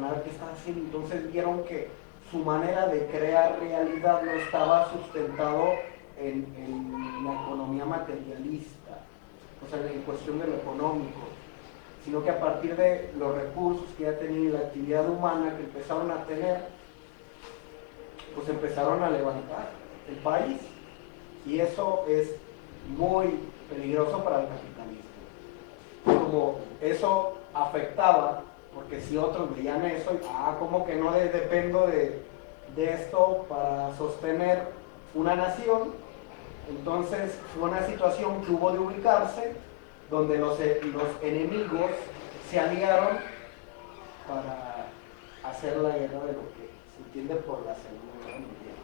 cuestionar qué estaba haciendo. Entonces vieron que su manera de crear realidad no estaba sustentado en la economía materialista, o sea, en cuestión de lo económico, sino que a partir de los recursos que ya tenía la actividad humana que empezaron a tener, pues empezaron a levantar el país. Y eso es muy peligroso para el capitalismo. Como eso afectaba, porque si otros veían eso, como que no dependo de esto para sostener una nación, entonces fue una situación que hubo de ubicarse, donde los enemigos se aliaron para hacer la guerra de lo que se entiende por la Segunda Guerra Mundial.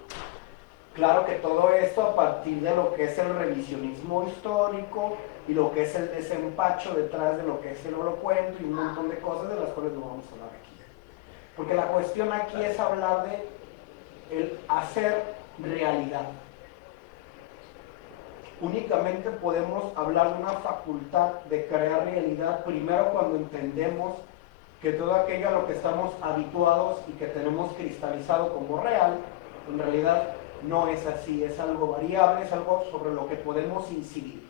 Claro que todo esto a partir de lo que es el revisionismo histórico y lo que es el desempacho detrás de lo que es el holocuento y un montón de cosas de las cuales no vamos a hablar aquí. Porque la cuestión aquí es hablar de el hacer realidad. Únicamente podemos hablar de una facultad de crear realidad primero cuando entendemos que todo aquello a lo que estamos habituados y que tenemos cristalizado como real, en realidad no es así, es algo variable, es algo sobre lo que podemos incidir.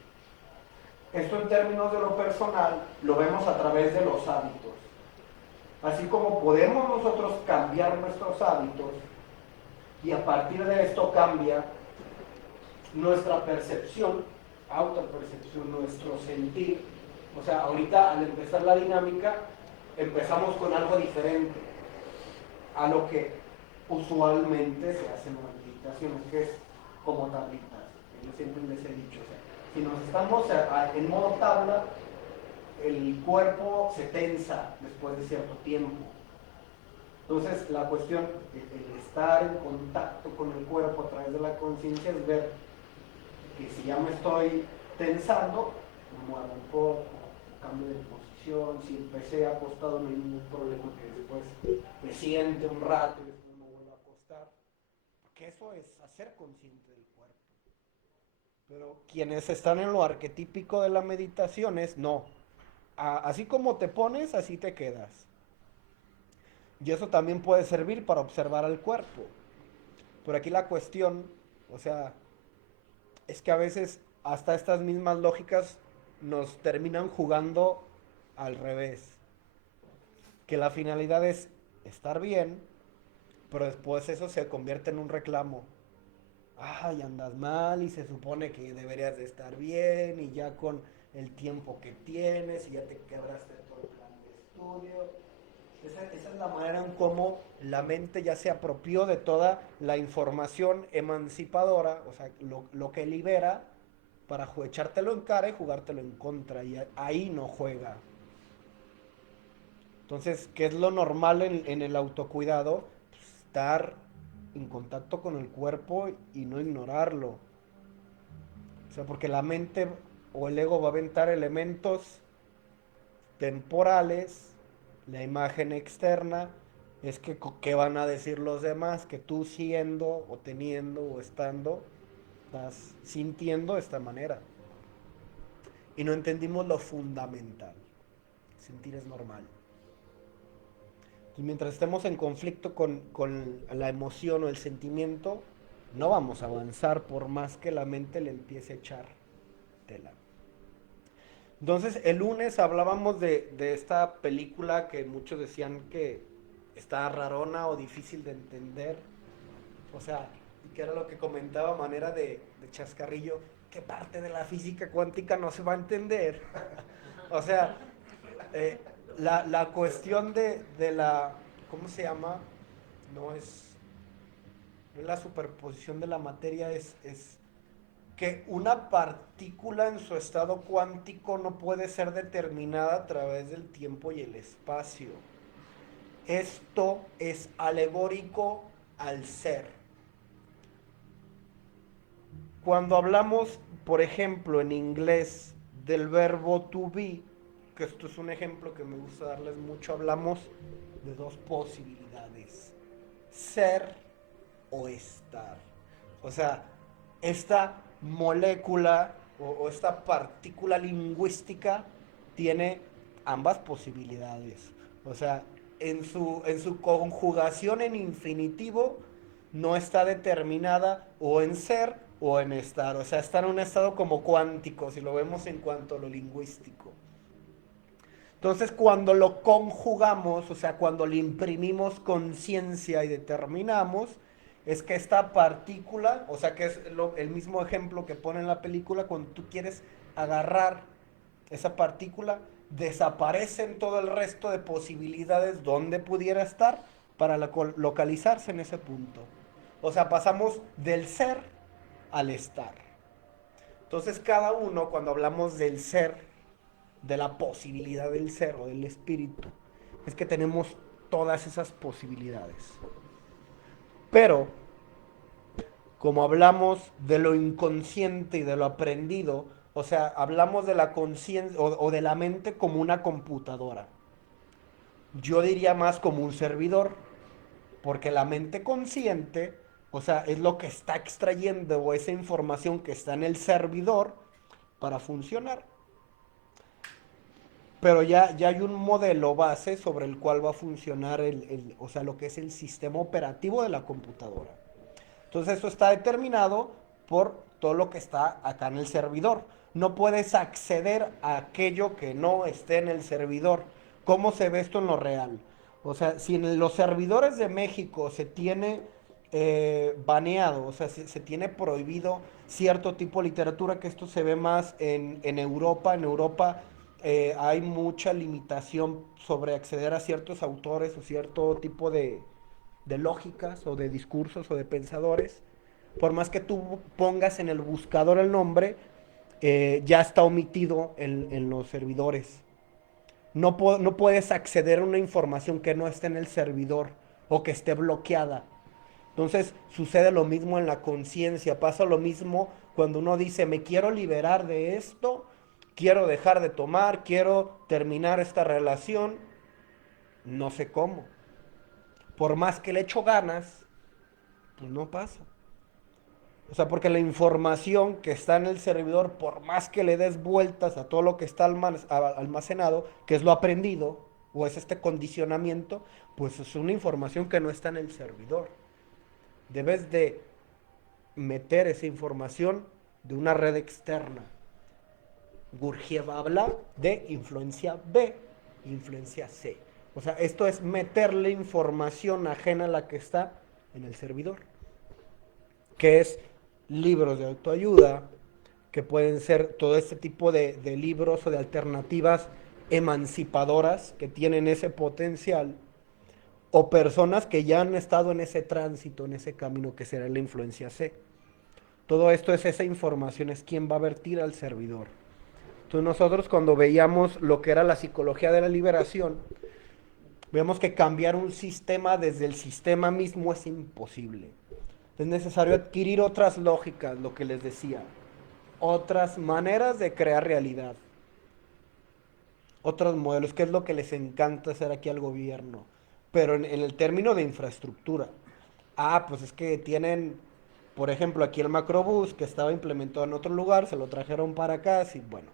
Esto en términos de lo personal lo vemos a través de los hábitos. Así como podemos nosotros cambiar nuestros hábitos y a partir de esto cambia nuestra percepción, autopercepción, nuestro sentir. O sea, ahorita al empezar la dinámica empezamos con algo diferente a lo que usualmente se hace en las meditaciones, que es como tablitas. Yo siempre les he dicho, o sea, si nos estamos en modo tabla, el cuerpo se tensa después de cierto tiempo. Entonces la cuestión, el estar en contacto con el cuerpo a través de la conciencia es ver que si ya me estoy tensando, me muevo un poco, cambio de posición, si empecé acostado no hay ningún problema que después me siente un rato y después me vuelvo a acostar, porque eso es hacer consciente del cuerpo. Pero quienes están en lo arquetípico de la meditación es no, así como te pones, así te quedas. Y eso también puede servir para observar al cuerpo. Pero aquí la cuestión, o sea, es que a veces hasta estas mismas lógicas nos terminan jugando al revés. Que la finalidad es estar bien, pero después eso se convierte en un reclamo. Ay, andas mal y se supone que deberías de estar bien y ya con el tiempo que tienes y ya te quebraste todo el plan de estudio. Esa es la manera en cómo la mente ya se apropió de toda la información emancipadora, o sea, lo que libera para echártelo en cara y jugártelo en contra. Y ahí no juega. Entonces, ¿qué es lo normal en el autocuidado? Pues estar en contacto con el cuerpo y no ignorarlo. O sea, porque la mente o el ego va a aventar elementos temporales, la imagen externa, es que qué van a decir los demás, que tú siendo o teniendo o estando, estás sintiendo de esta manera. Y no entendimos lo fundamental. Sentir es normal. Y mientras estemos en conflicto con la emoción o el sentimiento, no vamos a avanzar por más que la mente le empiece a echar tela. Entonces, el lunes hablábamos de esta película que muchos decían que está rarona o difícil de entender. O sea, que era lo que comentaba a manera de chascarrillo, ¿qué parte de la física cuántica no se va a entender? O sea, eh, la cuestión de la, ¿cómo se llama? No es, no es la superposición de la materia, es que una partícula en su estado cuántico no puede ser determinada a través del tiempo y el espacio. Esto es alegórico al ser. Cuando hablamos, por ejemplo, en inglés del verbo to be, que esto es un ejemplo que me gusta darles mucho, hablamos de dos posibilidades, ser o estar. O sea, esta molécula o esta partícula lingüística tiene ambas posibilidades. O sea, en su conjugación en infinitivo no está determinada o en ser o en estar. O sea, está en un estado como cuántico, si lo vemos en cuanto a lo lingüístico. Entonces, cuando lo conjugamos, o sea, cuando le imprimimos conciencia y determinamos, es que esta partícula, o sea, que es el mismo ejemplo que pone en la película, cuando tú quieres agarrar esa partícula, desaparecen todo el resto de posibilidades donde pudiera estar para localizarse en ese punto. O sea, pasamos del ser al estar. Entonces, cada uno, cuando hablamos del ser, de la posibilidad del ser o del espíritu, es que tenemos todas esas posibilidades. Pero, como hablamos de lo inconsciente y de lo aprendido, o sea, hablamos de la conciencia o de la mente como una computadora. Yo diría más como un servidor, porque la mente consciente, o sea, es lo que está extrayendo o esa información que está en el servidor para funcionar. Pero ya hay un modelo base sobre el cual va a funcionar o sea, lo que es el sistema operativo de la computadora. Entonces eso está determinado por todo lo que está acá en el servidor. No puedes acceder a aquello que no esté en el servidor. ¿Cómo se ve esto en lo real? O sea, si en los servidores de México se tiene baneado, o sea, se tiene prohibido cierto tipo de literatura, que esto se ve más en Europa. En Europa hay mucha limitación sobre acceder a ciertos autores o cierto tipo de lógicas o de discursos o de pensadores. Por más que tú pongas en el buscador el nombre, ya está omitido en los servidores. No puedes acceder a una información que no esté en el servidor o que esté bloqueada. Entonces sucede lo mismo en la conciencia, pasa lo mismo cuando uno dice me quiero liberar de esto, quiero dejar de tomar, quiero terminar esta relación, no sé cómo. Por más que le echo ganas, pues no pasa. O sea, porque la información que está en el servidor, por más que le des vueltas a todo lo que está almacenado, que es lo aprendido, o es este condicionamiento, pues es una información que no está en el servidor. Debes de meter esa información de una red externa. Gurdjieff habla de influencia B, influencia C. O sea, esto es meterle información ajena a la que está en el servidor, que es libros de autoayuda, que pueden ser todo este tipo de libros o de alternativas emancipadoras que tienen ese potencial, o personas que ya han estado en ese tránsito, en ese camino que será la influencia C. Todo esto es esa información, es quien va a vertir al servidor. Entonces nosotros cuando veíamos lo que era la psicología de la liberación, vemos que cambiar un sistema desde el sistema mismo es imposible. Es necesario adquirir otras lógicas, lo que les decía, otras maneras de crear realidad, otros modelos, que es lo que les encanta hacer aquí al gobierno, pero en el término de infraestructura. Ah, pues es que tienen, por ejemplo, aquí el macrobús que estaba implementado en otro lugar, se lo trajeron para acá, sí, bueno.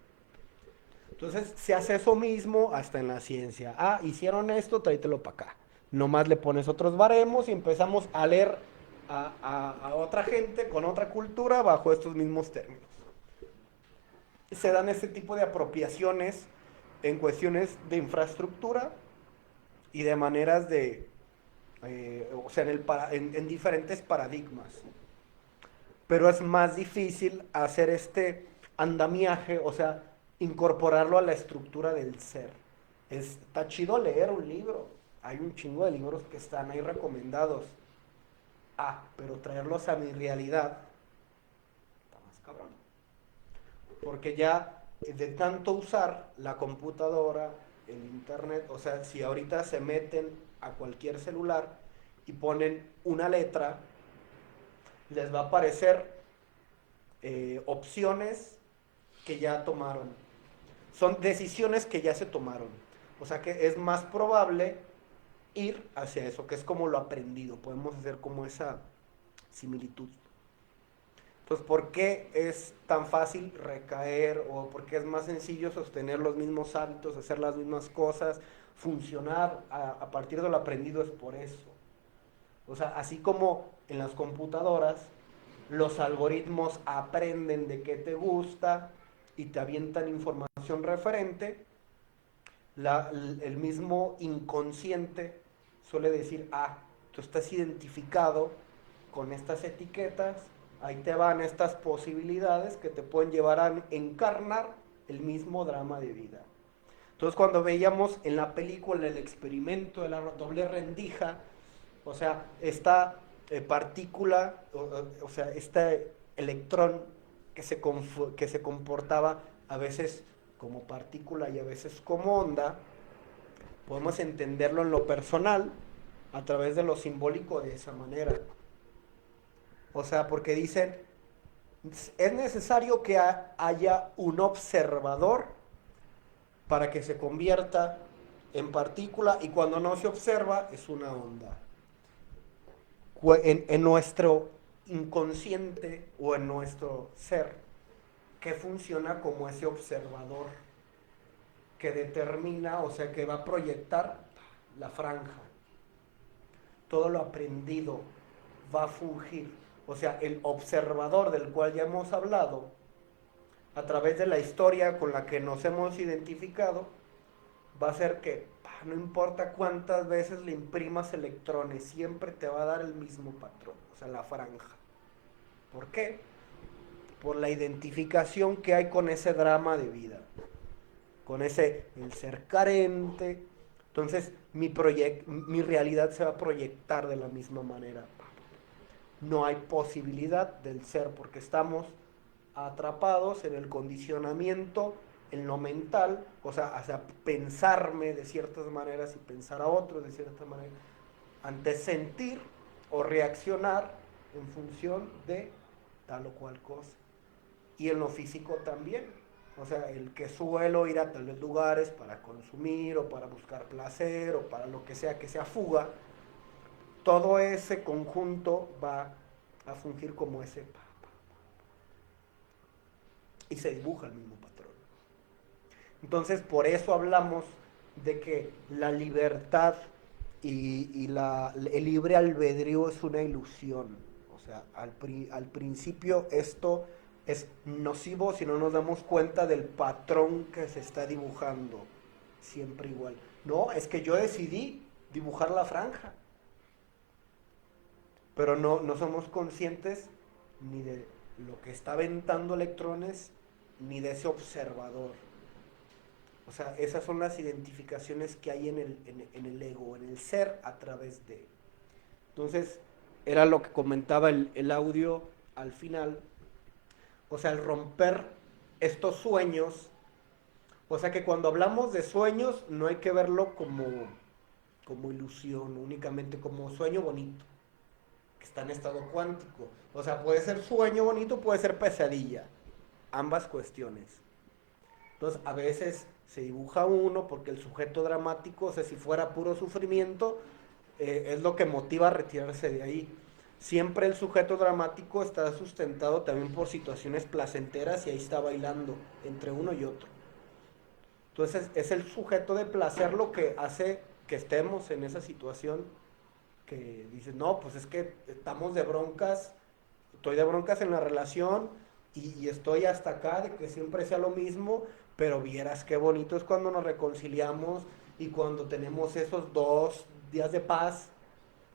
Entonces se hace eso mismo hasta en la ciencia. Ah, hicieron esto, tráetelo para acá. Nomás le pones otros baremos y empezamos a leer a otra gente con otra cultura bajo estos mismos términos. Se dan este tipo de apropiaciones en cuestiones de infraestructura y de maneras o sea, en diferentes paradigmas. Pero es más difícil hacer este andamiaje, o sea, incorporarlo a la estructura del ser. Está chido leer un libro, hay un chingo de libros que están ahí recomendados. Ah, pero traerlos a mi realidad está más cabrón. Porque ya de tanto usar la computadora, el internet, o sea, si ahorita se meten a cualquier celular y ponen una letra, les va a aparecer opciones que ya tomaron. Son decisiones que ya se tomaron. O sea que es más probable ir hacia eso, que es como lo aprendido. Podemos hacer como esa similitud. Entonces, ¿por qué es tan fácil recaer o por qué es más sencillo sostener los mismos hábitos, hacer las mismas cosas funcionar a partir de lo aprendido es por eso. O sea, así como en las computadoras, los algoritmos aprenden de qué te gusta y te avientan información referente, el mismo inconsciente suele decir, ah, tú estás identificado con estas etiquetas, ahí te van estas posibilidades que te pueden llevar a encarnar el mismo drama de vida. Entonces cuando veíamos en la película el experimento de la doble rendija, o sea, esta partícula, o sea, este electrón que se comportaba a veces como partícula y a veces como onda, podemos entenderlo en lo personal a través de lo simbólico de esa manera. O sea, porque dicen, es necesario que haya un observador para que se convierta en partícula y cuando no se observa es una onda. En nuestro inconsciente o en nuestro ser, que funciona como ese observador que determina, o sea, que va a proyectar la franja. Todo lo aprendido va a fungir. O sea, el observador del cual ya hemos hablado, a través de la historia con la que nos hemos identificado, va a ser que no importa cuántas veces le imprimas electrones, siempre te va a dar el mismo patrón, o sea, la franja. ¿Por qué? Por la identificación que hay con ese drama de vida, con ese, el ser carente. Entonces, mi realidad se va a proyectar de la misma manera. No hay posibilidad del ser porque estamos atrapados en el condicionamiento, en lo mental, o sea, pensarme de ciertas maneras y pensar a otros de ciertas maneras, antes sentir o reaccionar en función de tal o cual cosa. Y en lo físico también, o sea, el que suelo ir a tales lugares para consumir o para buscar placer o para lo que sea fuga, todo ese conjunto va a fungir como ese y se dibuja el mismo patrón. Entonces, por eso hablamos de que la libertad y el libre albedrío es una ilusión. O sea, al principio esto es nocivo si no nos damos cuenta del patrón que se está dibujando. Siempre igual. No, es que yo decidí dibujar la franja. Pero no somos conscientes ni de lo que está aventando electrones, ni de ese observador. O sea, esas son las identificaciones que hay en el ego, en el ser a través de. Entonces, era lo que comentaba el audio al final. O sea, el romper estos sueños. O sea, que cuando hablamos de sueños, no hay que verlo como ilusión, únicamente como sueño bonito, que está en estado cuántico. O sea, puede ser sueño bonito, puede ser pesadilla. Ambas cuestiones. Entonces, a veces se dibuja uno porque el sujeto dramático, o sea, si fuera puro sufrimiento, es lo que motiva a retirarse de ahí. Siempre el sujeto dramático está sustentado también por situaciones placenteras y ahí está bailando entre uno y otro. Entonces, es el sujeto de placer lo que hace que estemos en esa situación que dices, no, pues es que estamos de broncas, estoy de broncas en la relación y estoy hasta acá de que siempre sea lo mismo, pero vieras qué bonito es cuando nos reconciliamos y cuando tenemos esos 2 días de paz,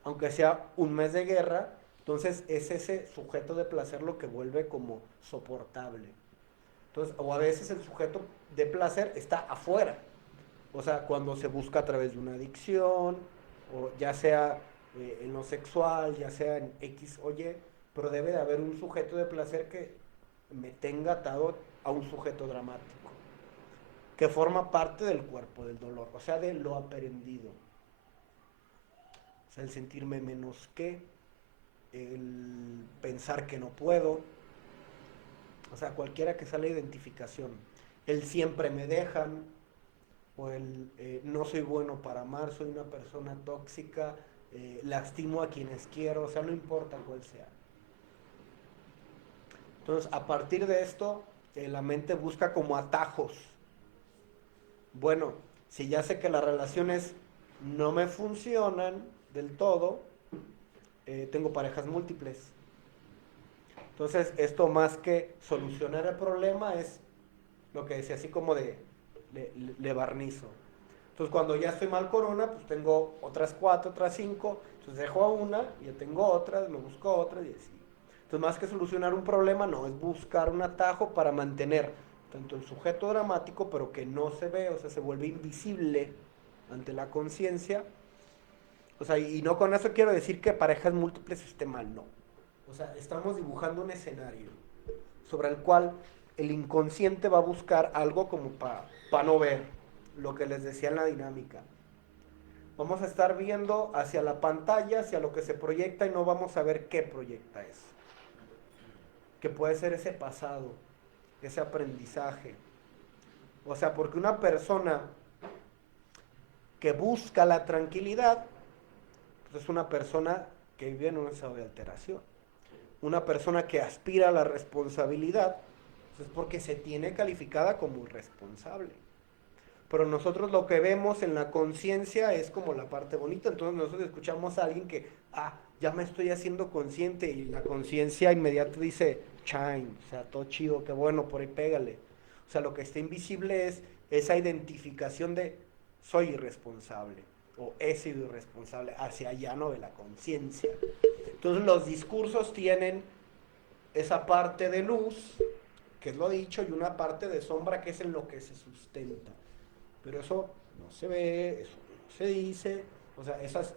aunque sea un mes de guerra, entonces es ese sujeto de placer lo que vuelve como soportable. Entonces, o a veces el sujeto de placer está afuera, o sea, cuando se busca a través de una adicción, o ya sea en lo sexual, ya sea en X o Y, pero debe de haber un sujeto de placer que me tenga atado a un sujeto dramático, que forma parte del cuerpo del dolor, o sea, de lo aprendido. O sea, el sentirme menos que, el pensar que no puedo, o sea, cualquiera que sea la identificación. El siempre me dejan, o el no soy bueno para amar, soy una persona tóxica, lastimo a quienes quiero, o sea, no importa cuál sea. Entonces, a partir de esto, la mente busca como atajos. Bueno, Si ya sé que las relaciones no me funcionan del todo, tengo parejas múltiples. Entonces, esto más que solucionar el problema es lo que decía, así como le barnizo. Entonces, cuando ya estoy mal con una, pues tengo otras 4, otras 5, entonces dejo a una, y ya tengo otras, me busco otras y así. Entonces, más que solucionar un problema, no, es buscar un atajo para mantener tanto el sujeto dramático, pero que no se ve, o sea, se vuelve invisible ante la conciencia. O sea, y no con eso quiero decir que parejas múltiples esté mal, no. O sea, estamos dibujando un escenario sobre el cual el inconsciente va a buscar algo como para no ver lo que les decía en la dinámica. Vamos a estar viendo hacia la pantalla, hacia lo que se proyecta y no vamos a ver qué proyecta eso. Que puede ser ese pasado, ese aprendizaje. O sea, porque una persona que busca la tranquilidad pues es una persona que vive en un estado de alteración. Una persona que aspira a la responsabilidad pues es porque se tiene calificada como irresponsable. Pero nosotros lo que vemos en la conciencia es como la parte bonita. Entonces nosotros escuchamos a alguien que, ya me estoy haciendo consciente, y la conciencia inmediata dice, chime, o sea, todo chido, qué bueno, por ahí pégale. O sea, lo que está invisible es esa identificación de soy irresponsable o he sido irresponsable hacia allá, no de la conciencia. Entonces los discursos tienen esa parte de luz, que es lo dicho, y una parte de sombra, que es en lo que se sustenta. Pero eso no se ve, eso no se dice, o sea, esa es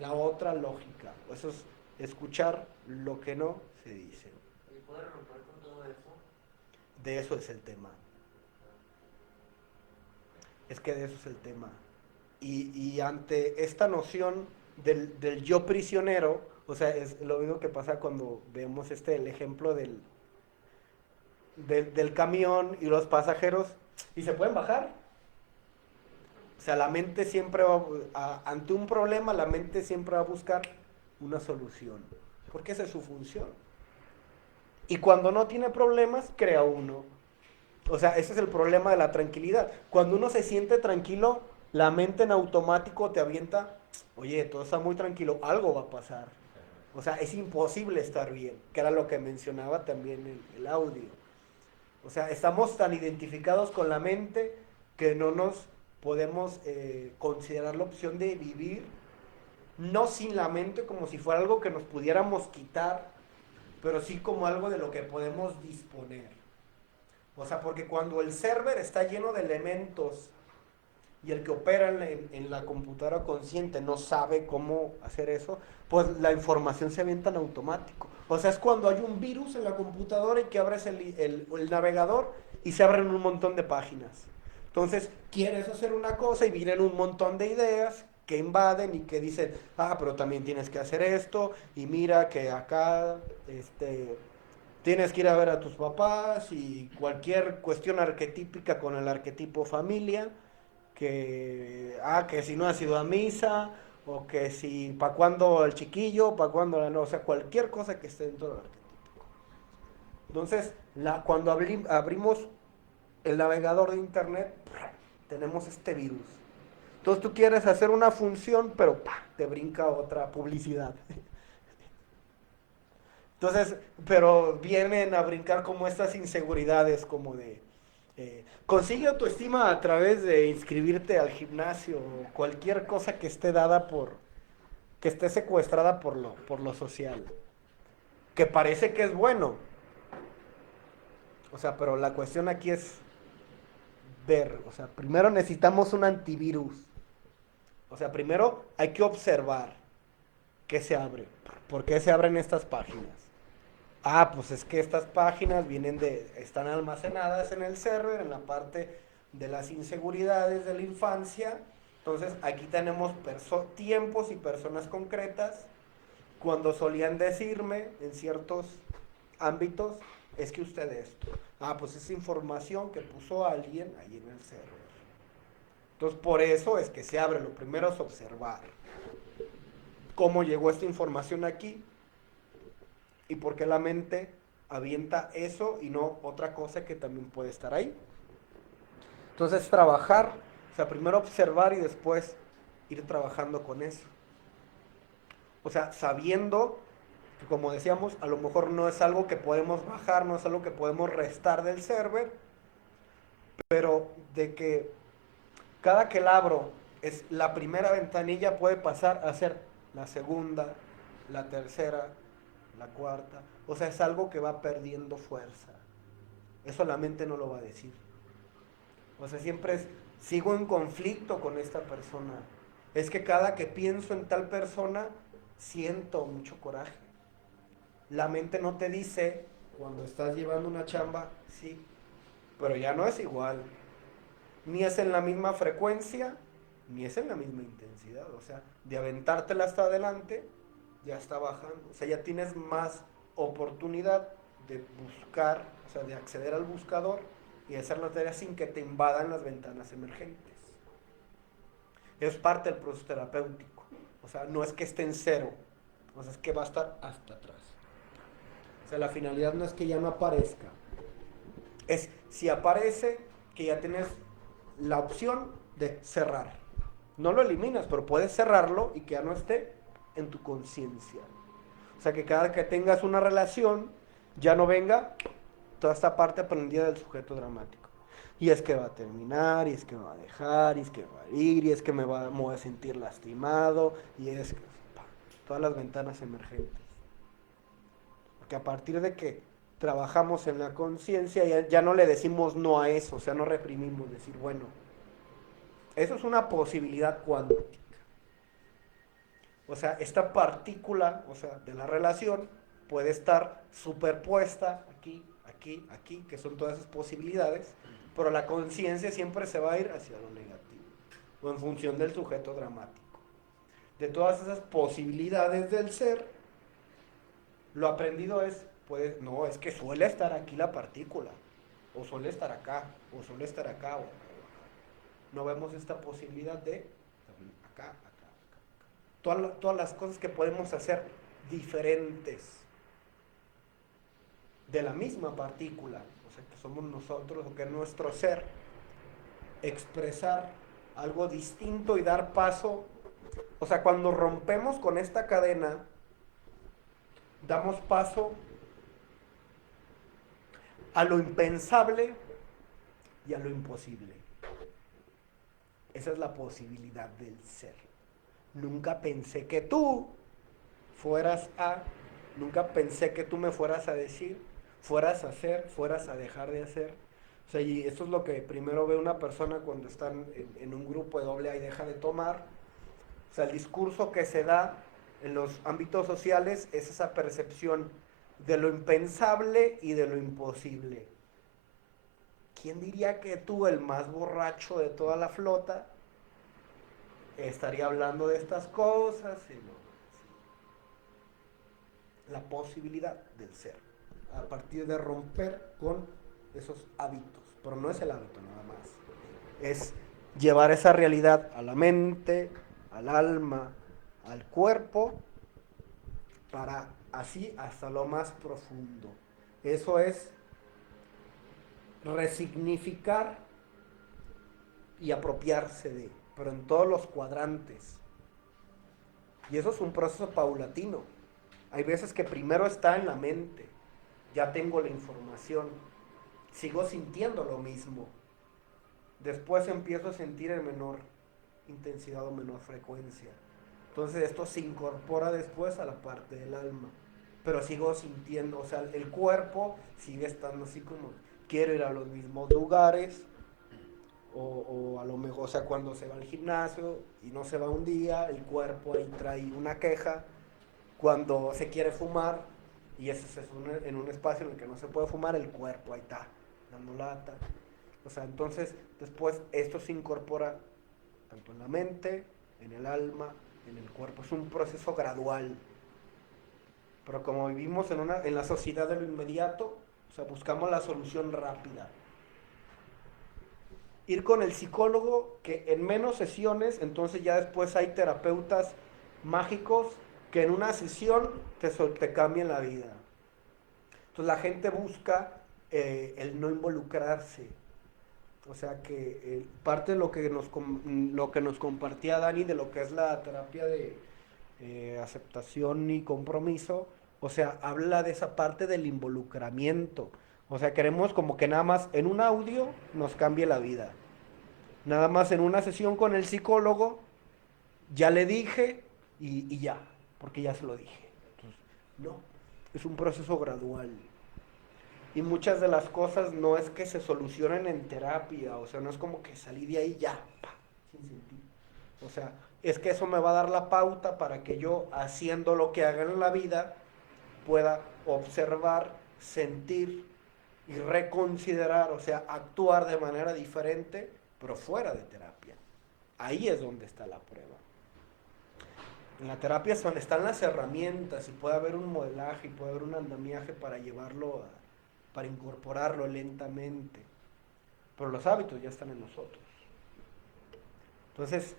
la otra lógica, eso es escuchar lo que no se dice. ¿Y poder romper con todo eso? De eso es el tema. Es que de eso es el tema. Y ante esta noción del yo prisionero, o sea, es lo mismo que pasa cuando vemos el ejemplo del camión y los pasajeros, y se pueden bajar. O sea, la mente siempre ante un problema, la mente siempre va a buscar una solución, porque esa es su función. Y cuando no tiene problemas, crea uno. O sea, ese es el problema de la tranquilidad. Cuando uno se siente tranquilo, la mente en automático te avienta, oye, todo está muy tranquilo, algo va a pasar. O sea, es imposible estar bien, que era lo que mencionaba también el audio. O sea, estamos tan identificados con la mente que no nos podemos considerar la opción de vivir, no sin la mente como si fuera algo que nos pudiéramos quitar, pero sí como algo de lo que podemos disponer. O sea, porque cuando el server está lleno de elementos y el que opera en la computadora consciente no sabe cómo hacer eso, pues la información se avienta en automático. O sea, es cuando hay un virus en la computadora y que abres el navegador y se abren un montón de páginas. Entonces, quieres hacer una cosa y vienen un montón de ideas que invaden y que dicen, pero también tienes que hacer esto, y mira que acá, tienes que ir a ver a tus papás, y cualquier cuestión arquetípica con el arquetipo familia, que si no has ido a misa, o que si, ¿para cuándo el chiquillo? ¿Para cuándo la no? O sea, cualquier cosa que esté dentro del arquetipo. Entonces, cuando abrimos el navegador de internet, tenemos este virus. Entonces tú quieres hacer una función, pero te brinca otra publicidad. Entonces, pero vienen a brincar como estas inseguridades, como de consigue autoestima a través de inscribirte al gimnasio, o cualquier cosa que esté dada que esté secuestrada por lo social, que parece que es bueno. O sea, pero la cuestión aquí es ver, o sea, primero necesitamos un antivirus. O sea, primero hay que observar qué se abre, por qué se abren estas páginas. Pues es que estas páginas están almacenadas en el server, en la parte de las inseguridades de la infancia. Entonces aquí tenemos tiempos y personas concretas cuando solían decirme en ciertos ámbitos, es que usted esto. Pues es información que puso alguien ahí en el server. Entonces por eso es que se abre. Lo primero es observar cómo llegó esta información aquí, y por qué la mente avienta eso y no otra cosa que también puede estar ahí. Entonces, trabajar O sea, primero observar y después ir trabajando con eso. O sea, sabiendo que, como decíamos, a lo mejor no es algo que podemos bajar, no es algo que podemos restar del server, pero de que cada que la abro es la primera ventanilla, puede pasar a ser la segunda, la tercera, la cuarta. O sea, es algo que va perdiendo fuerza. Eso la mente no lo va a decir. O sea, siempre es, sigo en conflicto con esta persona. Es que cada que pienso en tal persona, siento mucho coraje. La mente no te dice, cuando estás llevando una chamba, sí, pero ya no es igual. Ni es en la misma frecuencia, ni es en la misma intensidad. O sea, de aventártela hasta adelante, ya está bajando. O sea, ya tienes más oportunidad de buscar, o sea, de acceder al buscador y hacer las tareas sin que te invadan las ventanas emergentes. Es parte del proceso terapéutico. O sea, no es que esté en cero, o sea, es que va a estar hasta atrás. O sea, la finalidad no es que ya no aparezca, es si aparece, que ya tienes la opción de cerrar. No lo eliminas, pero puedes cerrarlo y que ya no esté en tu conciencia. O sea, que cada que tengas una relación, ya no venga toda esta parte aprendida del sujeto dramático. Y es que va a terminar, y es que va a dejar, y es que va a ir, y es que me voy a sentir lastimado, y es que todas las ventanas emergentes. Porque a partir de que trabajamos en la conciencia, ya no le decimos no a eso, o sea, no reprimimos, decir, bueno, eso es una posibilidad cuántica. O sea, esta partícula, o sea, de la relación, puede estar superpuesta aquí, aquí, aquí, que son todas esas posibilidades, pero la conciencia siempre se va a ir hacia lo negativo, o en función del sujeto dramático. De todas esas posibilidades del ser, lo aprendido es, pues, no, es que suele estar aquí la partícula, o suele estar acá, o suele estar acá, o acá. No vemos esta posibilidad de acá, acá. Todas las cosas que podemos hacer diferentes de la misma partícula, o sea, que somos nosotros o que es nuestro ser, expresar algo distinto y dar paso. O sea, cuando rompemos con esta cadena, damos paso a lo impensable y a lo imposible. Esa es la posibilidad del ser. Nunca pensé que tú fueras a, nunca pensé que tú me fueras a decir, fueras a hacer, fueras a dejar de hacer. O sea, y eso es lo que primero ve una persona cuando está en un grupo de doble A y deja de tomar. O sea, el discurso que se da en los ámbitos sociales es esa percepción de lo impensable y de lo imposible. ¿Quién diría que tú, el más borracho de toda la flota, estaría hablando de estas cosas? Y no, la posibilidad del ser, a partir de romper con esos hábitos. Pero no es el hábito nada más, es llevar esa realidad a la mente, al alma, al cuerpo, para así hasta lo más profundo. Eso es resignificar y apropiarse de, pero en todos los cuadrantes. Y eso es un proceso paulatino. Hay veces que primero está en la mente, ya tengo la información, sigo sintiendo lo mismo. Después empiezo a sentir en menor intensidad o menor frecuencia. Entonces esto se incorpora después a la parte del alma. Pero sigo sintiendo, o sea, el cuerpo sigue estando así como, quiero ir a los mismos lugares, o a lo mejor, o sea, cuando se va al gimnasio y no se va un día, el cuerpo ahí trae una queja. Cuando se quiere fumar y eso es en un espacio en el que no se puede fumar, el cuerpo ahí está, dando lata. O sea, entonces después esto se incorpora tanto en la mente, en el alma, en el cuerpo. Es un proceso gradual. Pero como vivimos en la sociedad de lo inmediato, o sea, buscamos la solución rápida. Ir con el psicólogo, que en menos sesiones, entonces ya después hay terapeutas mágicos que en una sesión te cambian la vida. Entonces la gente busca el no involucrarse. O sea que parte de lo que nos compartía Dani de lo que es la terapia de aceptación y compromiso, o sea, habla de esa parte del involucramiento. O sea, queremos como que nada más en un audio nos cambie la vida. Nada más en una sesión con el psicólogo, ya le dije y ya, porque ya se lo dije. Entonces, no, es un proceso gradual. Y muchas de las cosas no es que se solucionen en terapia, o sea, no es como que salí de ahí ya, pa, sin sentido. O sea, es que eso me va a dar la pauta para que yo, haciendo lo que haga en la vida, pueda observar, sentir y reconsiderar, o sea, actuar de manera diferente, pero fuera de terapia. Ahí es donde está la prueba. En la terapia es donde están las herramientas y puede haber un modelaje y puede haber un andamiaje para llevarlo, para incorporarlo lentamente. Pero los hábitos ya están en nosotros. Entonces,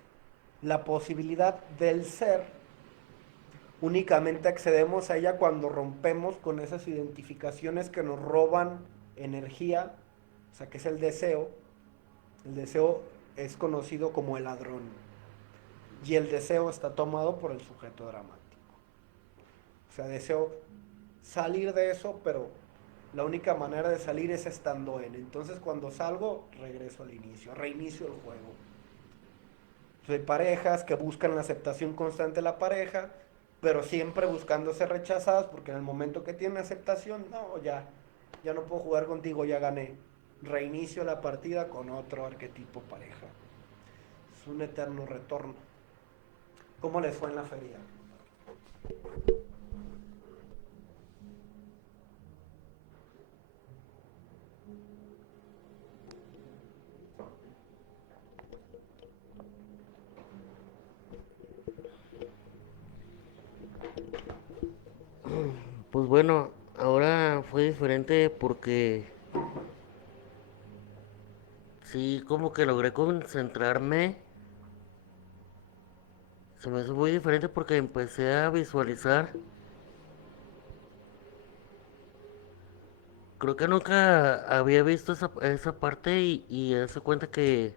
la posibilidad del ser, únicamente accedemos a ella cuando rompemos con esas identificaciones que nos roban energía, o sea, que es el deseo. El deseo es conocido como el ladrón. Y el deseo está tomado por el sujeto dramático. O sea, deseo salir de eso, pero la única manera de salir es estando en. Entonces, cuando salgo, regreso al inicio, reinicio el juego. Hay parejas que buscan la aceptación constante de la pareja, pero siempre buscando ser rechazadas, porque en el momento que tienen aceptación, no, ya no puedo jugar contigo, ya gané. Reinicio la partida con otro arquetipo pareja. Es un eterno retorno. ¿Cómo les fue en la feria? Pues bueno, ahora fue diferente porque sí, como que logré concentrarme. Se me hizo muy diferente porque empecé a visualizar. Creo que nunca había visto esa parte y hace cuenta que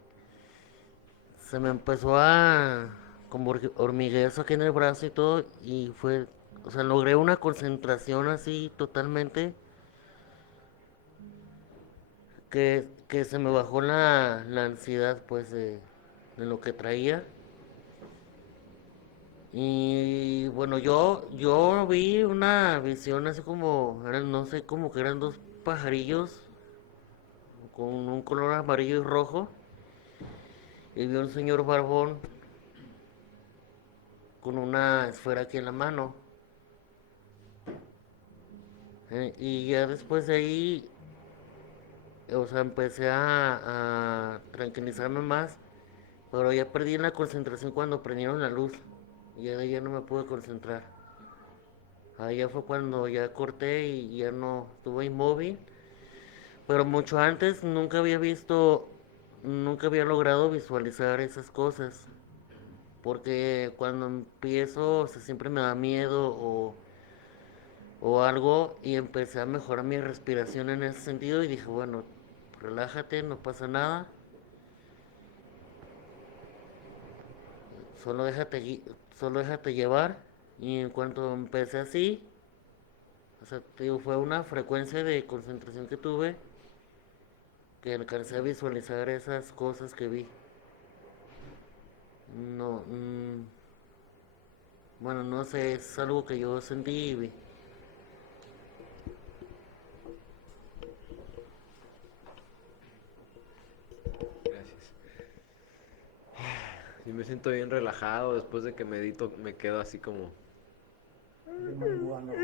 se me empezó a como hormigueos aquí en el brazo y todo y fue, o sea, logré una concentración así totalmente que se me bajó la ansiedad pues de lo que traía. Y bueno, yo vi una visión así como, no sé, como que eran dos pajarillos con un color amarillo y rojo. Y vi un señor barbón con una esfera aquí en la mano. Y ya después de ahí, o sea, empecé a tranquilizarme más. Pero ya perdí la concentración cuando prendieron la luz. Y ya de ahí ya no me pude concentrar. Ahí ya fue cuando ya corté y ya no estuve inmóvil. Pero mucho antes nunca había logrado visualizar esas cosas. Porque cuando empiezo, o sea, siempre me da miedo o algo y empecé a mejorar mi respiración en ese sentido y dije, bueno, relájate, no pasa nada, solo solo déjate llevar. Y en cuanto empecé así, o sea, te digo, fue una frecuencia de concentración que tuve que alcancé a visualizar esas cosas que vi. No, bueno, no sé, es algo que yo sentí y vi. Gracias. Sí, me siento bien relajado después de que medito, me quedo así como... De marihuana.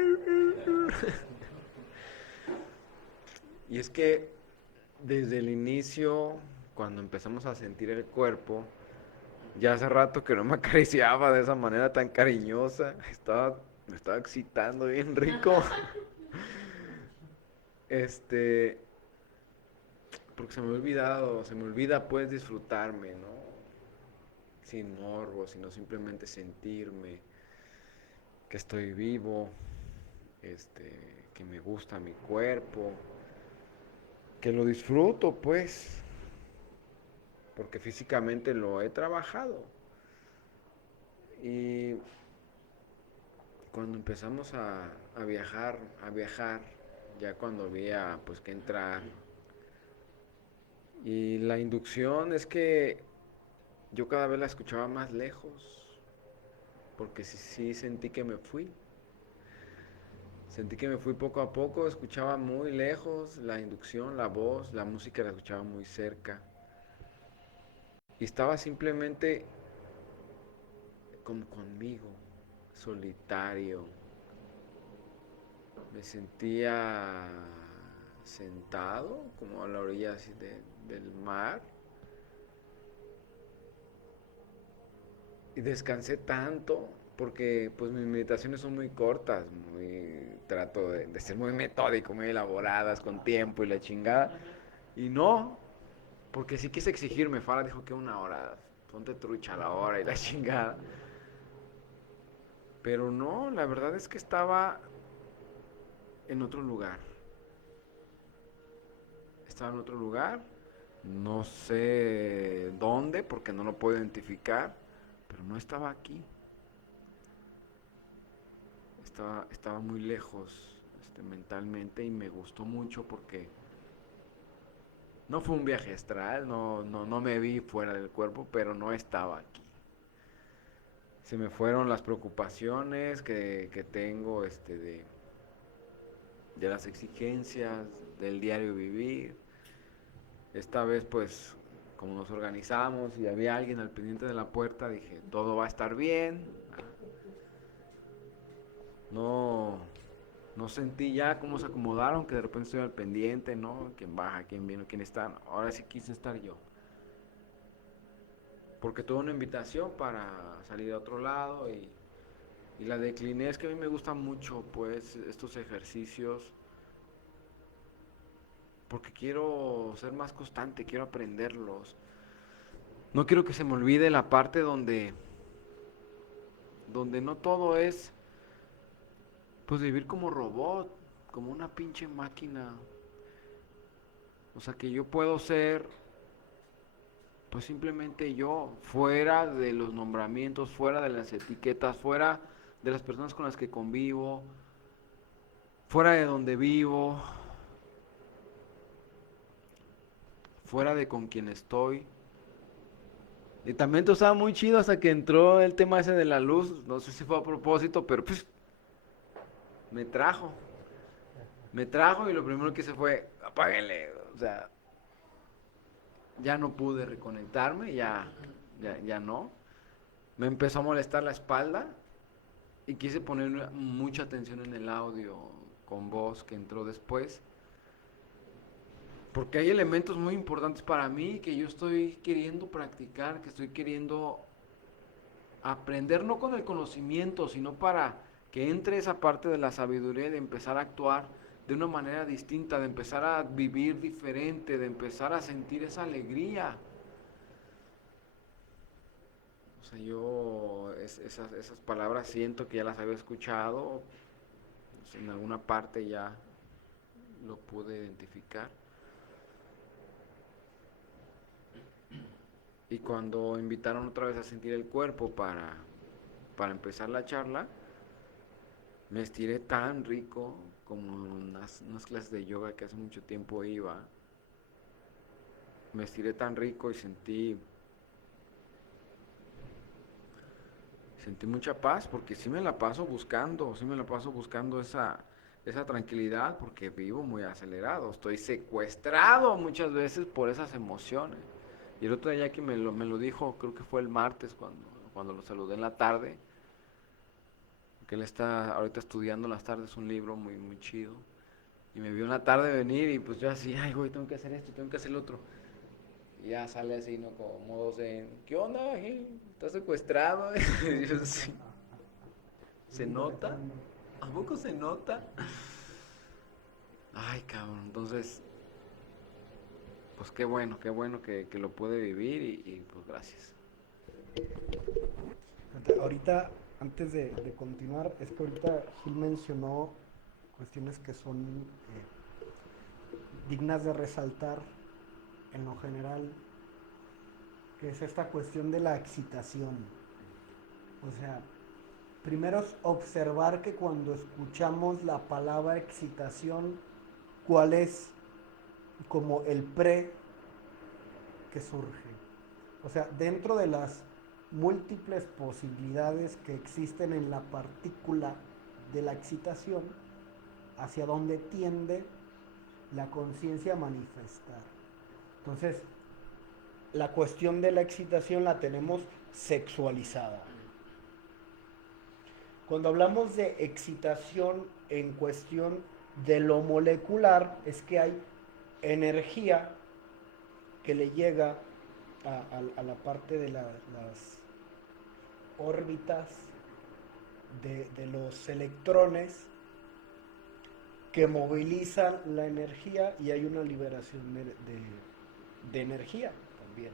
Y es que desde el inicio, cuando empezamos a sentir el cuerpo, ya hace rato que no me acariciaba de esa manera tan cariñosa, me estaba excitando bien rico. Este, porque se me olvida pues disfrutarme, ¿no? Sin morbo, sino simplemente sentirme que estoy vivo, que me gusta mi cuerpo, que lo disfruto, pues. porque físicamente lo he trabajado. Y cuando empezamos a viajar, ya cuando había pues que entrar, y la inducción es que yo cada vez la escuchaba más lejos, porque sí sentí que me fui. Sentí que me fui poco a poco, escuchaba muy lejos la inducción, la voz, la música la escuchaba muy cerca. Y estaba simplemente como conmigo, solitario. Me sentía sentado, como a la orilla así del mar. Y descansé tanto, porque pues mis meditaciones son muy cortas, trato de ser muy metódico, muy elaboradas, con tiempo y la chingada. Y no, porque sí quise exigirme. Farah dijo que 1 hora, ponte trucha a la hora y la chingada. Pero no, la verdad es que estaba en otro lugar. Estaba en otro lugar, no sé dónde, porque no lo puedo identificar, pero no estaba aquí. Estaba muy lejos mentalmente, y me gustó mucho porque no fue un viaje astral, no me vi fuera del cuerpo, pero no estaba aquí. Se me fueron las preocupaciones que tengo de las exigencias del diario vivir. Esta vez pues como nos organizamos y había alguien al pendiente de la puerta, dije, todo va a estar bien. No, no sentí ya cómo se acomodaron, que de repente estoy al pendiente, ¿no? ¿Quién baja, quién viene, quién está? Ahora sí quise estar yo. Porque tuve una invitación para salir a otro lado, y la decliné. Es que a mí me gustan mucho pues estos ejercicios, porque quiero ser más constante, quiero aprenderlos. No quiero que se me olvide la parte donde no todo es pues vivir como robot, como una pinche máquina. O sea, que yo puedo ser pues simplemente yo, fuera de los nombramientos, fuera de las etiquetas, fuera de las personas con las que convivo, fuera de donde vivo, fuera de con quien estoy. Y también todo estaba muy chido hasta que entró el tema ese de la luz. No sé si fue a propósito, pero pues me trajo. Me trajo, y lo primero que hice fue, apáguenle. O sea, ya no pude reconectarme, ya no. Me empezó a molestar la espalda, y quise poner mucha atención en el audio con voz que entró después. Porque hay elementos muy importantes para mí que yo estoy queriendo practicar, que estoy queriendo aprender, no con el conocimiento, sino para que entre esa parte de la sabiduría, de empezar a actuar de una manera distinta, de empezar a vivir diferente, de empezar a sentir esa alegría. O sea, yo esas palabras siento que ya las había escuchado, en alguna parte ya lo pude identificar. Y cuando invitaron otra vez a sentir el cuerpo para empezar la charla, me estiré tan rico, como en unas clases de yoga que hace mucho tiempo iba. Me estiré tan rico y sentí mucha paz, porque sí me la paso buscando esa tranquilidad, porque vivo muy acelerado, estoy secuestrado muchas veces por esas emociones. Y el otro día que me lo dijo, creo que fue el martes, cuando lo saludé en la tarde, que él está ahorita estudiando en las tardes un libro muy, muy chido, y me vio en la tarde venir, y pues yo así, ay güey, tengo que hacer esto, tengo que hacer lo otro. Y ya sale así, ¿no? Como modo zen, ¿qué onda, Gil? ¿Estás secuestrado? Y yo así, ¿se nota? ¿A poco se nota? Ay, cabrón, entonces, pues qué bueno que lo pude vivir, y pues gracias. Ahorita, antes de continuar, es que ahorita Gil mencionó cuestiones que son dignas de resaltar en lo general. que es esta cuestión de la excitación. O sea, primero es observar que cuando escuchamos la palabra excitación, cuál es como el pre que surge. O sea, dentro de las múltiples posibilidades que existen en la partícula de la excitación, hacia dónde tiende la conciencia a manifestar. Entonces, la cuestión de la excitación la tenemos sexualizada. Cuando hablamos de excitación en cuestión de lo molecular, es que hay energía que le llega a la parte de las órbitas de los electrones que movilizan la energía y hay una liberación de energía también.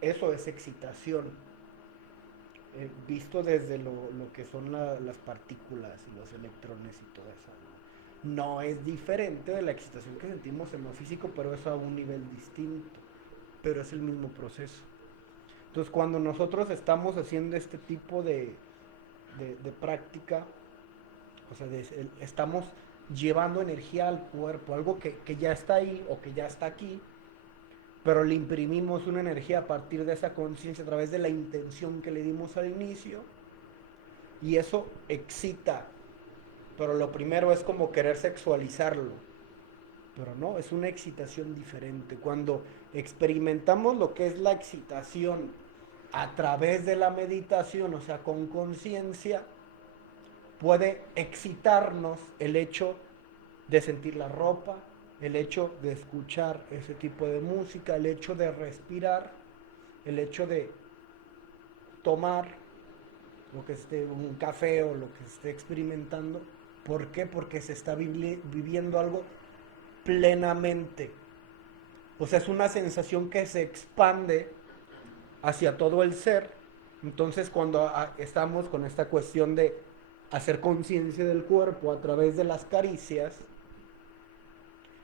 Eso es excitación, visto desde lo que son las partículas y los electrones y todo eso. No es diferente de la excitación que sentimos en lo físico, pero es a un nivel distinto, pero es el mismo proceso. Entonces, cuando nosotros estamos haciendo este tipo de práctica, o sea, estamos llevando energía al cuerpo, algo que ya está ahí o que ya está aquí, pero le imprimimos una energía a partir de esa conciencia a través de la intención que le dimos al inicio, y eso excita, pero lo primero es como querer sexualizarlo, pero no, es una excitación diferente. Cuando experimentamos lo que es la excitación a través de la meditación, o sea, con conciencia, puede excitarnos el hecho de sentir la ropa, el hecho de escuchar ese tipo de música, el hecho de respirar, el hecho de tomar lo que esté, un café o lo que esté experimentando. ¿Por qué? Porque se está viviendo algo plenamente. O sea, es una sensación que se expande hacia todo el ser. Entonces, cuando estamos con esta cuestión de hacer conciencia del cuerpo a través de las caricias,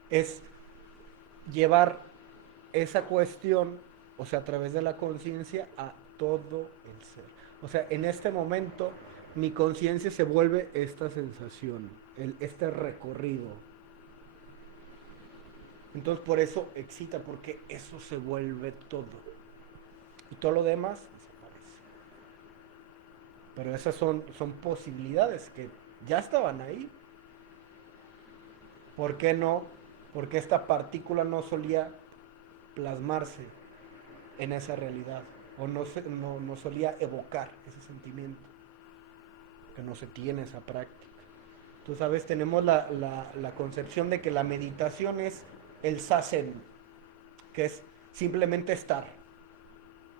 es llevar esa cuestión, o sea, a través de la conciencia a todo el ser. O sea, en este momento mi conciencia se vuelve esta sensación, este recorrido. Entonces por eso excita, porque eso se vuelve todo. Y todo lo demás desaparece. Pero esas son posibilidades que ya estaban ahí. ¿Por qué no? Porque esta partícula no solía plasmarse en esa realidad, o no solía evocar ese sentimiento, que no se tiene esa práctica. Tú sabes, tenemos la concepción de que la meditación es el zazen, que es simplemente estar,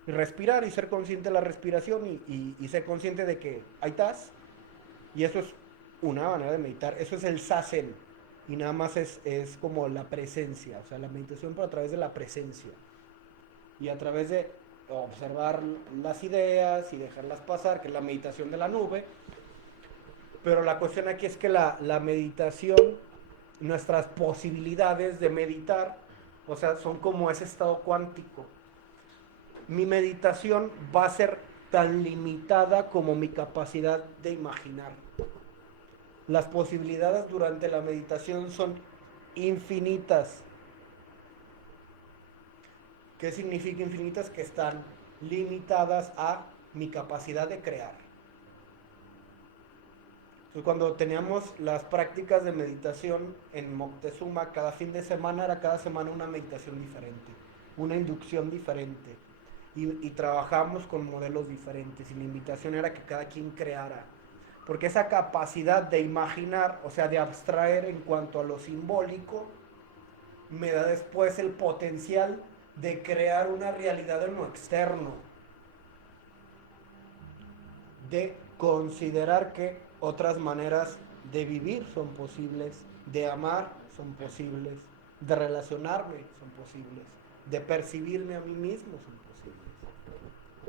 y respirar y ser consciente de la respiración y ser consciente de que ahí estás, y eso es una manera de meditar, eso es el zazen, y nada más es como la presencia, o sea, la meditación pero a través de la presencia, y a través de observar las ideas y dejarlas pasar, que es la meditación de la nube. Pero la cuestión aquí es que la meditación, nuestras posibilidades de meditar, o sea, son como ese estado cuántico. Mi meditación va a ser tan limitada como mi capacidad de imaginar. Las posibilidades durante la meditación son infinitas. ¿Qué significa infinitas? Que están limitadas a mi capacidad de crear. Entonces, cuando teníamos las prácticas de meditación en Moctezuma, cada fin de semana era cada semana una meditación diferente, una inducción diferente. Y trabajamos con modelos diferentes. Y la invitación era que cada quien creara. Porque esa capacidad de imaginar, o sea, de abstraer en cuanto a lo simbólico, me da después el potencial de crear una realidad en lo externo, de considerar que otras maneras de vivir son posibles, de amar son posibles, de relacionarme son posibles, de percibirme a mí mismo son posibles.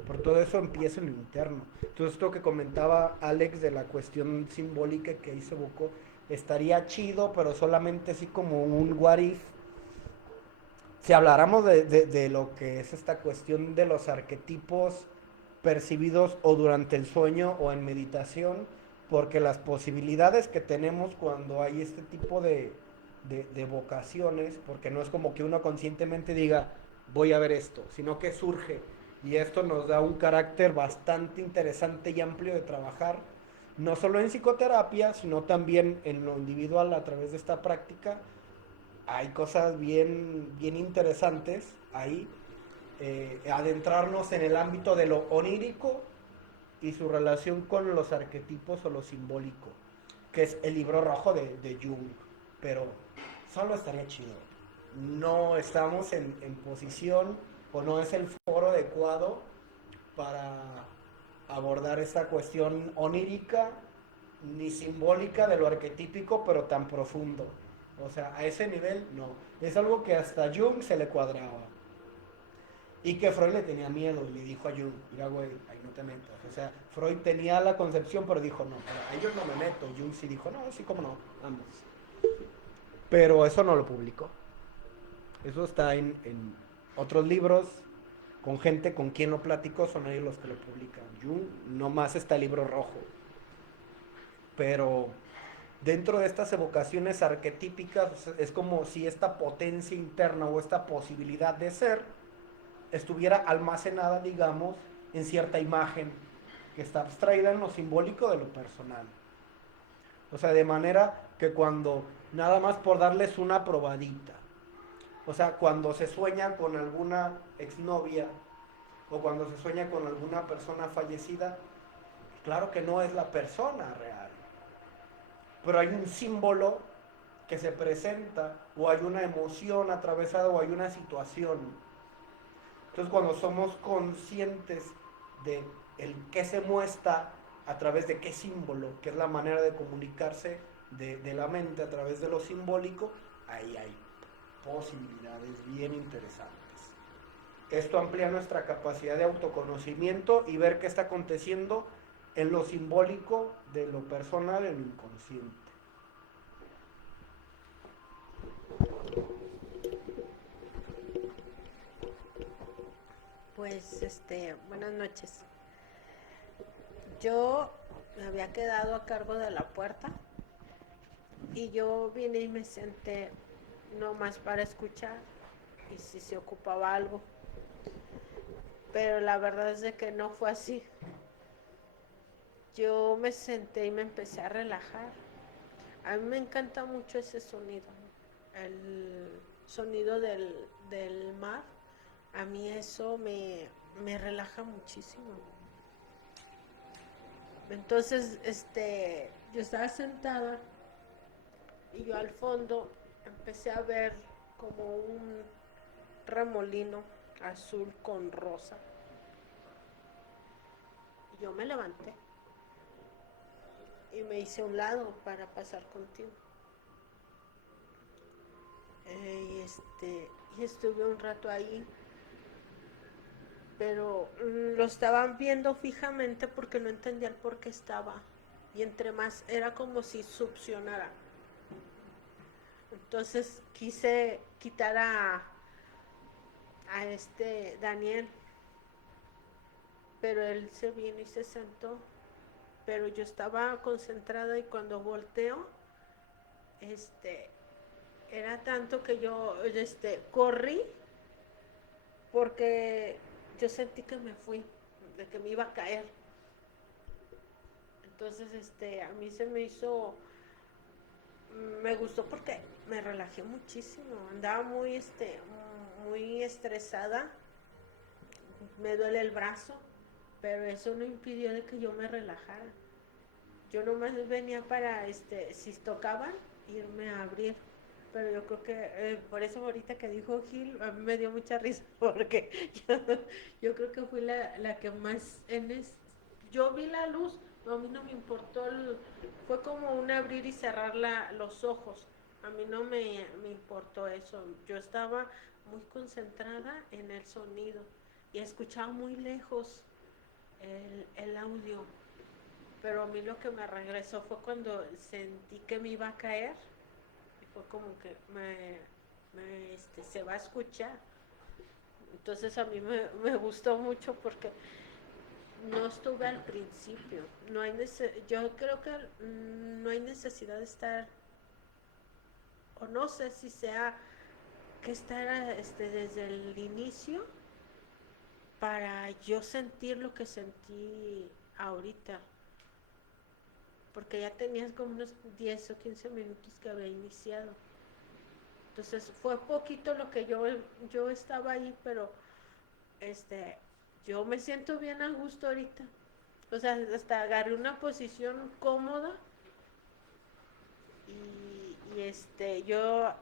Por todo eso empieza en lo interno. Entonces esto que comentaba Alex de la cuestión simbólica que ahí se evocó, estaría chido, pero solamente así como un what if, si habláramos de lo que es esta cuestión de los arquetipos percibidos o durante el sueño o en meditación, porque las posibilidades que tenemos cuando hay este tipo de vocaciones, porque no es como que uno conscientemente diga, voy a ver esto, sino que surge. Y esto nos da un carácter bastante interesante y amplio de trabajar, no solo en psicoterapia, sino también en lo individual a través de esta práctica. Hay cosas bien interesantes ahí. Adentrarnos en el ámbito de lo onírico y su relación con los arquetipos o lo simbólico, que es el libro rojo de Jung. Pero solo estaría chido. No estamos en posición o no es el foro adecuado para abordar esta cuestión onírica ni simbólica de lo arquetípico, pero tan profundo. O sea, a ese nivel no. Es algo que hasta Jung se le cuadraba. Y que Freud le tenía miedo y le dijo a Jung, mira güey, ahí no te metas. O sea, Freud tenía la concepción, pero dijo, no, a ellos no me meto. Jung sí dijo, no, sí, cómo no, vamos. Pero eso no lo publicó. Eso está en otros libros, con gente con quien no platicó, son ellos los que lo publican. Jung nomás está el libro rojo. Pero dentro de estas evocaciones arquetípicas es como si esta potencia interna o esta posibilidad de ser estuviera almacenada, digamos, en cierta imagen que está abstraída en lo simbólico de lo personal. O sea, de manera que cuando, nada más por darles una probadita, o sea, cuando se sueña con alguna exnovia o cuando se sueña con alguna persona fallecida, claro que no es la persona real, pero hay un símbolo que se presenta o hay una emoción atravesada o hay una situación. Entonces cuando somos conscientes de el qué se muestra a través de qué símbolo, que es la manera de comunicarse de la mente a través de lo simbólico, ahí hay posibilidades bien interesantes. Esto amplía nuestra capacidad de autoconocimiento y ver qué está aconteciendo en lo simbólico de lo personal, en lo inconsciente. Pues, buenas noches. Yo me había quedado a cargo de la puerta y yo vine y me senté nomás para escuchar y si se ocupaba algo. Pero la verdad es de que no fue así. Yo me senté y me empecé a relajar. A mí me encanta mucho ese sonido, el sonido del mar. A mí eso me relaja muchísimo. Entonces, yo estaba sentada y yo al fondo empecé a ver como un remolino azul con rosa. Y yo me levanté y me hice a un lado para pasar contigo. Y estuve un rato ahí, pero lo estaban viendo fijamente porque no entendía el por qué estaba. Y entre más, era como si succionara. Entonces quise quitar a Daniel, pero él se vino y se sentó. Pero yo estaba concentrada y cuando volteo, era tanto que yo, corrí porque yo sentí que me fui, de que me iba a caer. Entonces, a mí se me hizo, me gustó porque me relajé muchísimo. Andaba muy estresada, me duele el brazo, pero eso no impidió de que yo me relajara. Yo nomás venía para, si tocaban, irme a abrir. Pero yo creo que, por eso ahorita que dijo Gil, a mí me dio mucha risa, porque yo creo que fui la que más, yo vi la luz, no, a mí no me importó, fue como un abrir y cerrar los ojos, a mí no me importó eso, yo estaba muy concentrada en el sonido y escuchaba muy lejos el audio, pero a mí lo que me regresó fue cuando sentí que me iba a caer y fue como que se va a escuchar. Entonces a mí me gustó mucho porque no estuve al principio. Yo creo que no hay necesidad de estar, o no sé si sea que estar desde el inicio para yo sentir lo que sentí ahorita. Porque ya tenías como unos 10 o 15 minutos que había iniciado. Entonces fue poquito lo que yo estaba ahí, pero yo me siento bien a gusto ahorita. O sea, hasta agarré una posición cómoda yo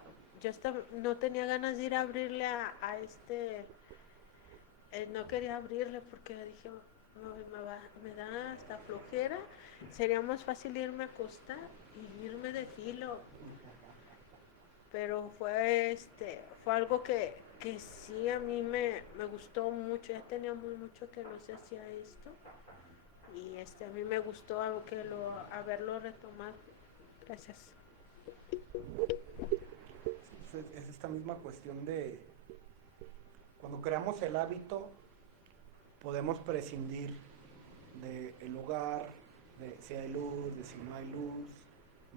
no tenía ganas de ir a abrirle no quería abrirle porque dije, me da hasta flojera, sería más fácil irme a acostar y irme de filo, pero fue algo que sí a mí me gustó mucho, ya tenía muy mucho que no se hacía esto, y a mí me gustó haberlo retomado. Gracias. Es esta misma cuestión de cuando creamos el hábito podemos prescindir del lugar, de si hay luz, de si no hay luz,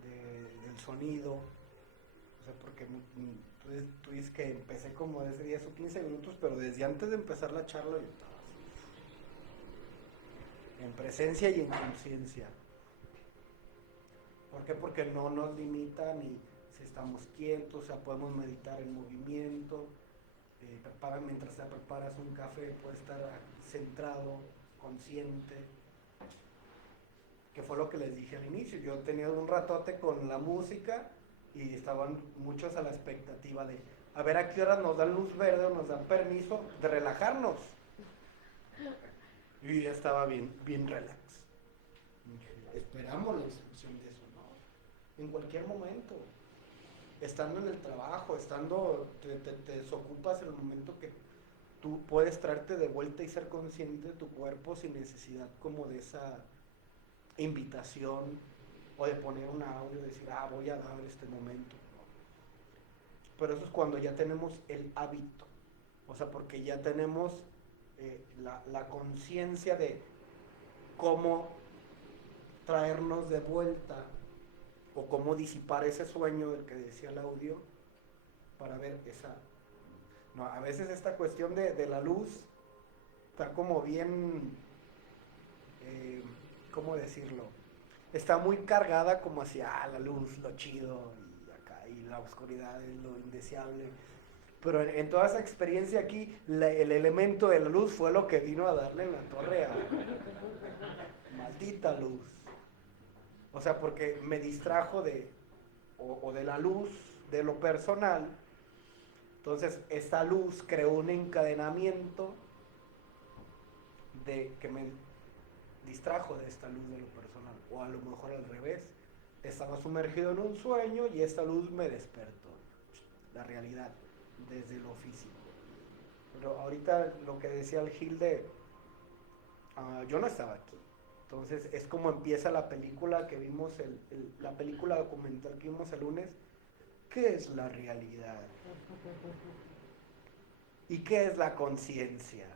del sonido, o sea, porque tú dices que empecé como desde 10 o 15 minutos, pero desde antes de empezar la charla yo estaba así, en presencia y en conciencia. ¿Por qué? Porque no nos limita ni si estamos quietos, o sea, podemos meditar en movimiento, mientras te preparas un café, puedes estar centrado, consciente, que fue lo que les dije al inicio. Yo tenía un ratote con la música y estaban muchos a la expectativa de a ver a qué hora nos dan luz verde o nos dan permiso de relajarnos. Y ya estaba bien relax. Esperamos la instrucción de eso, ¿no? En cualquier momento, estando en el trabajo, te desocupas en el momento que tú puedes traerte de vuelta y ser consciente de tu cuerpo sin necesidad como de esa invitación o de poner un audio y decir, voy a dar este momento. Pero eso es cuando ya tenemos el hábito, o sea, porque ya tenemos la conciencia de cómo traernos de vuelta o cómo disipar ese sueño del que decía el audio para ver esa... No, a veces esta cuestión de la luz está como bien... ¿cómo decirlo? Está muy cargada como hacia la luz, lo chido, y acá, y la oscuridad es lo indeseable. Pero en toda esa experiencia aquí, el elemento de la luz fue lo que vino a darle en la torre a... Maldita luz. O sea, porque me distrajo de la luz, de lo personal. Entonces, esta luz creó un encadenamiento de que me distrajo de esta luz de lo personal. O a lo mejor al revés. Estaba sumergido en un sueño y esta luz me despertó. La realidad, desde lo físico. Pero ahorita lo que decía el Gilde, yo no estaba aquí. Entonces es como empieza la película que vimos, la película documental que vimos el lunes. ¿Qué es la realidad? ¿Y qué es la conciencia?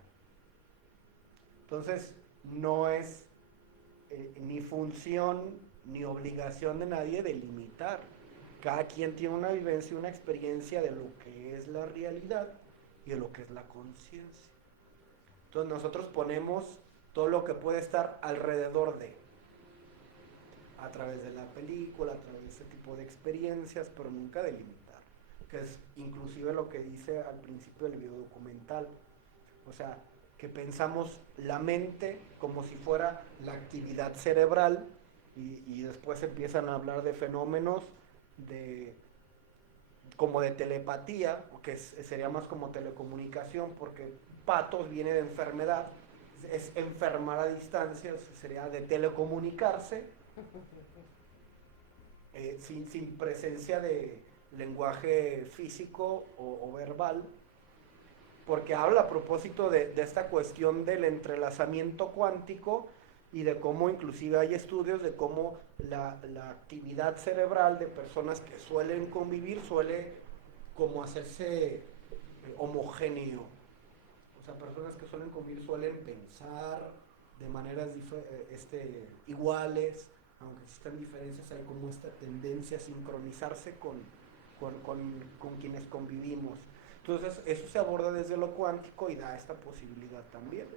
Entonces no es ni función ni obligación de nadie delimitar. Cada quien tiene una vivencia y una experiencia de lo que es la realidad y de lo que es la conciencia. Entonces nosotros ponemos todo lo que puede estar alrededor de, a través de la película, a través de ese tipo de experiencias, pero nunca delimitar, que es inclusive lo que dice al principio del video documental. O sea, que pensamos la mente como si fuera la actividad cerebral y después empiezan a hablar de fenómenos como de telepatía, que sería más como telecomunicación, porque patos viene de enfermedad, es enfermar a distancia, sería de telecomunicarse, sin presencia de lenguaje físico o verbal, porque habla a propósito de esta cuestión del entrelazamiento cuántico y de cómo inclusive hay estudios de cómo la actividad cerebral de personas que suelen convivir suele como hacerse homogéneo. O sea, personas que suelen convivir suelen pensar de maneras iguales, aunque existan diferencias, hay como esta tendencia a sincronizarse con quienes convivimos. Entonces, eso se aborda desde lo cuántico y da esta posibilidad también.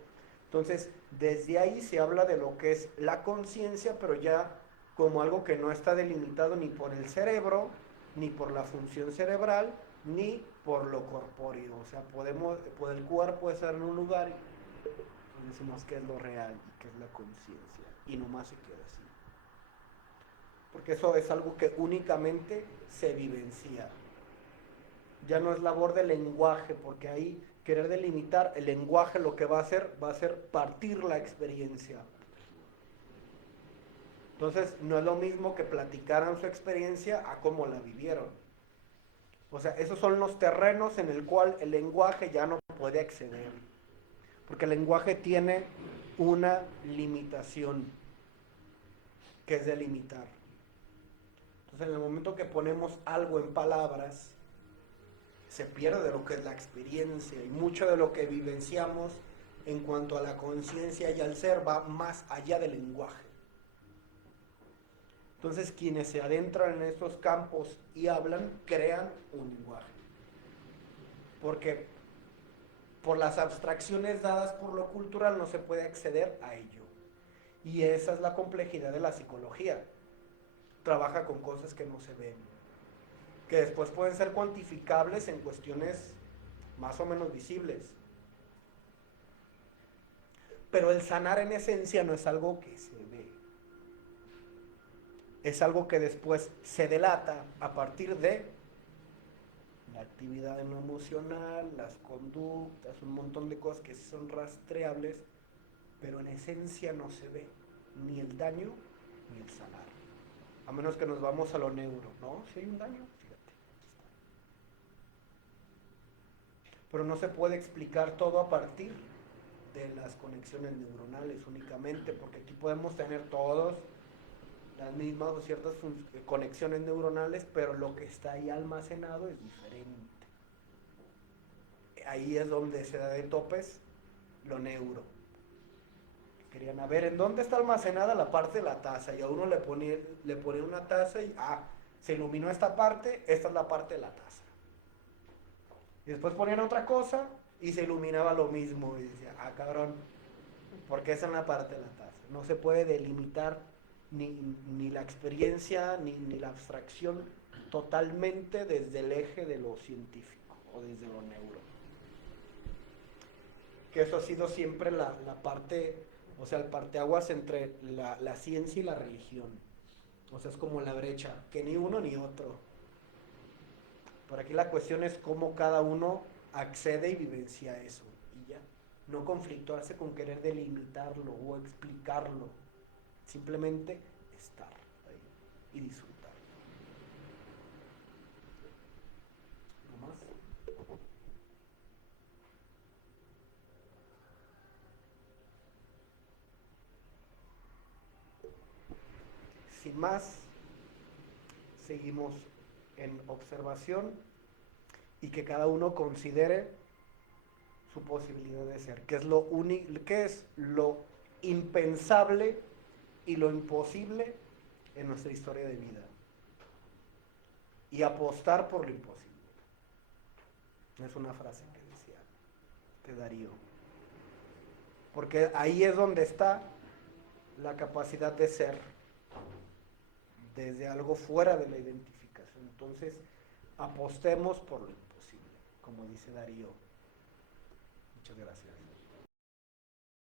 Entonces, desde ahí se habla de lo que es la conciencia, pero ya como algo que no está delimitado ni por el cerebro, ni por la función cerebral, ni por lo corpóreo. O sea, el cuerpo estar en un lugar y decimos que es lo real y que es la conciencia. Y nomás se queda así. Porque eso es algo que únicamente se vivencia. Ya no es labor del lenguaje, porque ahí querer delimitar el lenguaje lo que va a hacer partir la experiencia. Entonces no es lo mismo que platicaran su experiencia a cómo la vivieron. O sea, esos son los terrenos en el cual el lenguaje ya no puede acceder. Porque el lenguaje tiene una limitación, que es delimitar. Entonces en el momento que ponemos algo en palabras, se pierde lo que es la experiencia, y mucho de lo que vivenciamos en cuanto a la conciencia y al ser va más allá del lenguaje. Entonces quienes se adentran en estos campos y hablan, crean un lenguaje. Porque por las abstracciones dadas por lo cultural no se puede acceder a ello. Y esa es la complejidad de la psicología. Trabaja con cosas que no se ven, que después pueden ser cuantificables en cuestiones más o menos visibles. Pero el sanar en esencia no es algo que se ve. Es algo que después se delata a partir de la actividad en lo emocional, las conductas, un montón de cosas que son rastreables, pero en esencia no se ve ni el daño ni el sanar. A menos que nos vamos a lo neuro, ¿no? Si hay un daño, fíjate, aquí está. Pero no se puede explicar todo a partir de las conexiones neuronales únicamente, porque aquí podemos tener todos las mismas o ciertas conexiones neuronales, pero lo que está ahí almacenado es diferente. Ahí es donde se da de topes lo neuro. Querían ver en dónde está almacenada la parte de la taza, y a uno le ponía una taza y se iluminó esta parte, esta es la parte de la taza. Y después ponían otra cosa y se iluminaba lo mismo, y decía, cabrón, porque esa es la parte de la taza. No se puede delimitar ni la experiencia ni la abstracción totalmente desde el eje de lo científico o desde lo neuro. Que eso ha sido siempre la parte, o sea, el parteaguas entre la ciencia y la religión. O sea, es como la brecha, que ni uno ni otro. Por aquí la cuestión es cómo cada uno accede y vivencia eso. Y ya, no conflictuarse con querer delimitarlo o explicarlo. Simplemente estar ahí y disfrutar. ¿No más? Sin más, seguimos en observación y que cada uno considere su posibilidad de ser, que es lo impensable y lo imposible en nuestra historia de vida, y apostar por lo imposible. Es una frase que decía de Darío, porque ahí es donde está la capacidad de ser desde algo fuera de la identificación. Entonces apostemos por lo imposible, como dice Darío. Muchas gracias.